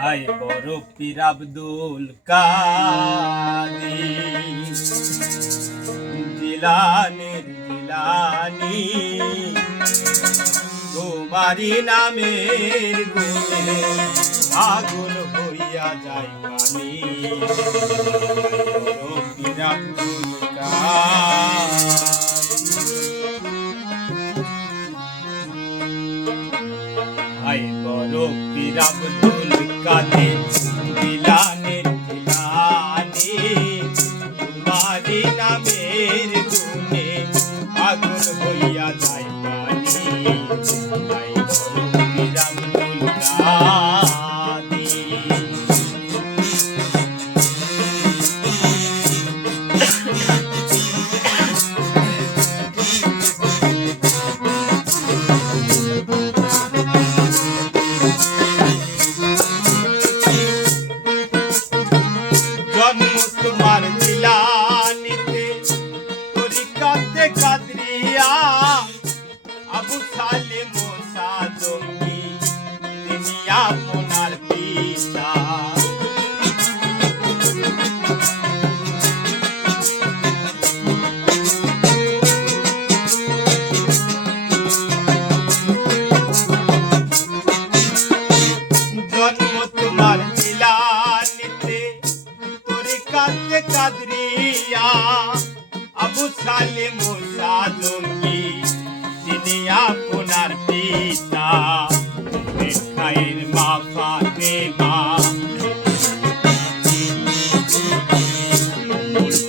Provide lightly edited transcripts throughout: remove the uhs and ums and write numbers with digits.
হায় বড় পীর আব্দুল কাদের জিলানীর জিলানী, তোমারি নামের গুণে আগুন হইয়া যায় পানি। বড় পীর আব্দুল কাদের, হায় বড় পীর আব্দুল কাদের জিলানীর জিলানী, তোমারি নামের গুণে আগুন হইয়া যায় পানি। হায় বড় পীর আব্দুল কাদের, জন্ম তোমার জিলানীতে, তরিকাতে কাদরিয়া, আবু সালেম মুসা জঙ্গি তিনি আপনার পিতা। জন্ম তোমার জিলানীতে, তরিকাতে কাদরিয়া, আবু সালেম মুসা জঙ্গি তিনি আপনার পিতা। খায়ের মা ফাতেমা,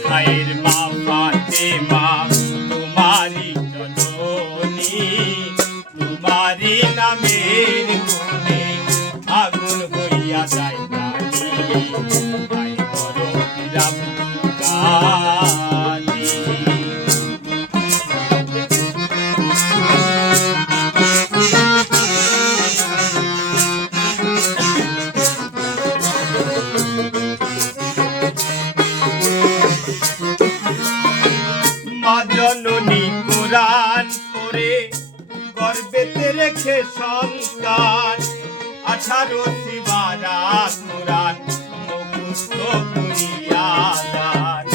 খায়ের মা ফাতেমা তোমারি জননী, তোমারি নামের গুণে আগুন হইয়া যায় পানি। হায় বড় পীর আব্দুল কাদের, মা জননী কোরআন পড়ে গর্ভেতে রেখে সন্তান, 18 সিবারা কোরআন মুখস্থ করিয়া দান।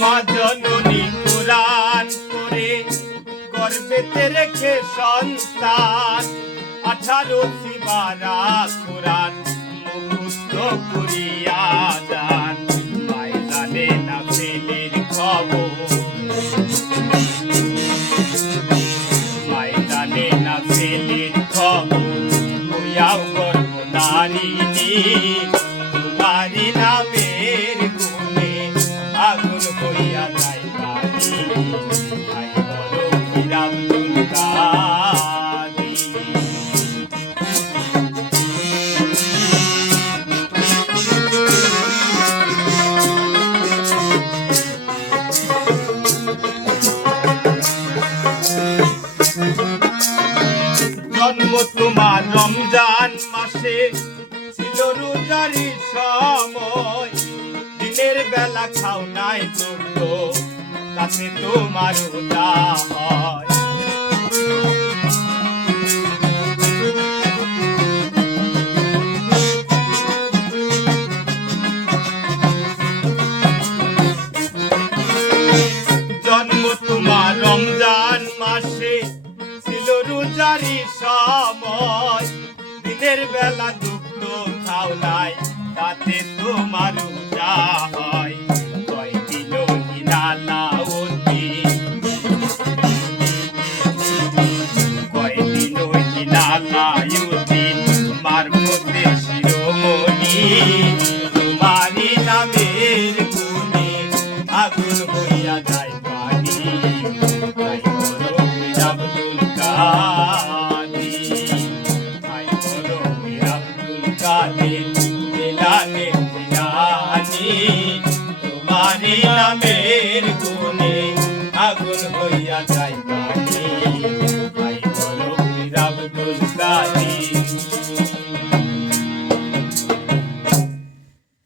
মা জননী কোরআন পড়ে গর্ভেতে রেখে সন্তান, 18 সিবারা কোরআন মুখস্থ করিয়া দান। মায় জানে না ছেলের খবর, মায় জানে না ছেলের খবর, হইয়াও গর্ভধারিণী, তোমারি নামের গুণে আগুন হইয়া যায় পানি। হায় বড় পীর আব্দুল কাদের, জন্ম তোমার রমজান মাসে, ছিল রোজারি সময়, দিনের বেলা খাও নাই দুঃখ, কাছে তোমার রোজা হয়। জন্ম তোমার রমজান মাসে, ছিল রোজারি সময়, দিনের বেলা দুঃখ খাও নাই, তাতে তোমার রোজা হয়। কয় দিল হিলালাউদ্দিন, কয় দিল হিলালাউদ্দিন মারফতে শিরোমণি, তোমারি নামের গুণে আগুন হইয়া যায় পানি। হায় বড় পীর আব্দুল কাদের, হায় বড় পীর আব্দুল কাদের জিলানীর জিলানী, তোমারি নামের গুণে আগুন হইয়া যায় পানি। হায় বড় পীর আব্দুল কাদের।